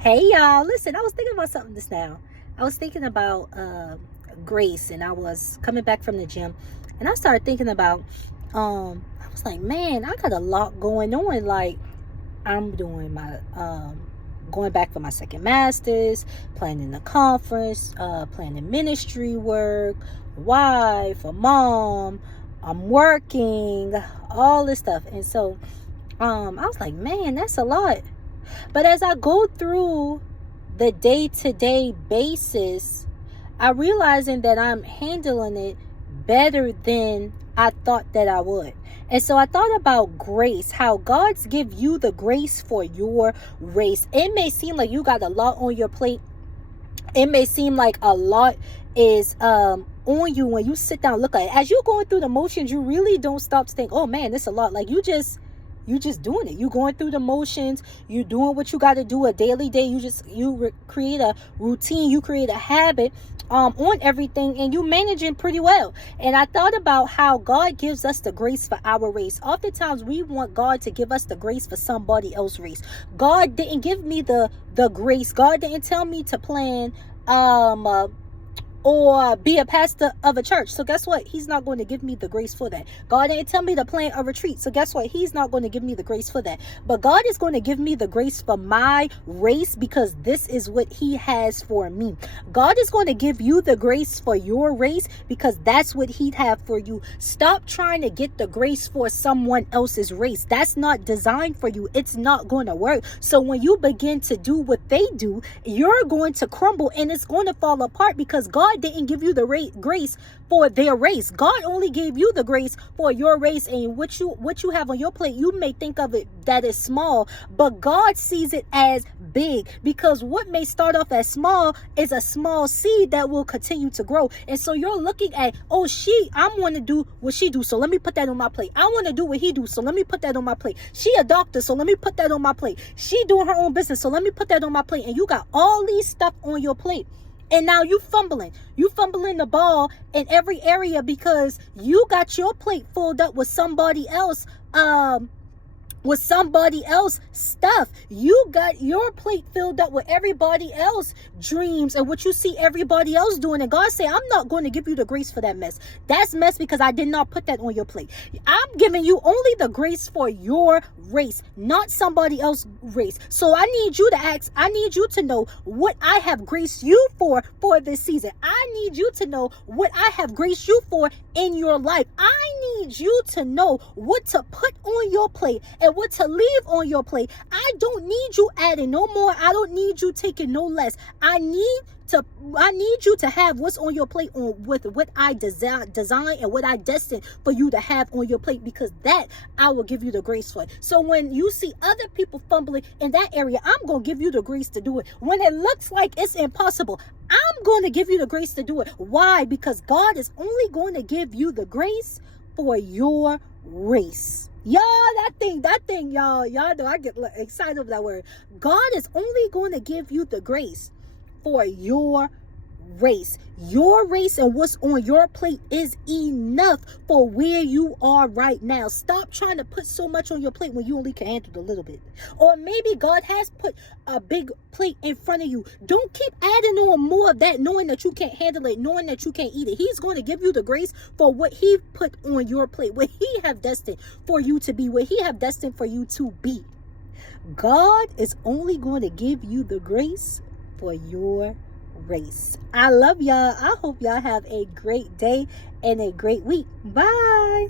Hey y'all, listen, I was thinking about something just now. I was thinking about grace, and I was coming back from the gym, and I started thinking about I was like, man, I got a lot going on. Like, I'm doing my going back for my second master's, planning the conference, planning ministry work, wife, a mom, I'm working, all this stuff. And so I was like, man, that's a lot. But as I go through the day-to-day basis, I realizing that I'm handling it better than I thought that I would. And so I thought about grace, how God's give you the grace for your race. It may seem like you got a lot on your plate. It may seem like a lot is on you when you sit down and look at it. As you're going through the motions, you really don't stop to think, oh man, it's a lot. Like you just doing it. You going through the motions. You doing what you got to do a daily day. Create a routine. You create a habit on everything, and you managing pretty well. And I thought about how God gives us the grace for our race. Oftentimes we want God to give us the grace for somebody else's race. God didn't give me the grace. God didn't tell me to plan or be a pastor of a church. So guess what? He's not going to give me the grace for that. God didn't tell me to plan a retreat. So guess what? He's not going to give me the grace for that. But God is going to give me the grace for my race, because this is what he has for me. God is going to give you the grace for your race, because that's what he'd have for you. Stop trying to get the grace for someone else's race. That's not designed for you. It's not going to work. So when you begin to do what they do, you're going to crumble and it's going to fall apart, because God didn't give you the grace for their race. God only gave you the grace for your race. And what you have on your plate, you may think of it that is small, but God sees it as big, because what may start off as small is a small seed that will continue to grow. And so you're looking at, oh, I want to do what she do, so let me put that on my plate. I want to do what he do, so let me put that on my plate. She a doctor, so let me put that on my plate. She doing her own business, so let me put that on my plate. And you got all these stuff on your plate. And now you fumbling the ball in every area, because you got your plate filled up with somebody else, stuff. You got your plate filled up with everybody else dreams and what you see everybody else doing. And God say, I'm not going to give you the grace for that mess. That's mess, because I did not put that on your plate. I'm giving you only the grace for your race, not somebody else's race. So I need you to know what I have graced you for this season. I need you to know what I have graced you for in your life. I need you to know what to put on your plate and what to leave on your plate. I don't need you adding no more. I don't need you taking no less. I need you to have what's on your plate with what I design and what I destined for you to have on your plate, because that I will give you the grace for. So when you see other people fumbling in that area, I'm going to give you the grace to do it. When it looks like it's impossible, I'm going to give you the grace to do it. Why? Because God is only going to give you the grace for your race. Y'all, that thing, y'all know I get excited over that word. God is only going to give you the grace for your race. Your race and what's on your plate is enough for where you are right now. Stop trying to put so much on your plate when you only can handle a little bit. Or maybe God has put a big plate in front of you. Don't keep adding on more of that, knowing that you can't handle it, knowing that you can't eat it. He's going to give you the grace for what he put on your plate, what he have destined for you to be, what he have destined for you to be. God is only going to give you the grace for your race. I love y'all. I hope y'all have a great day and a great week. Bye.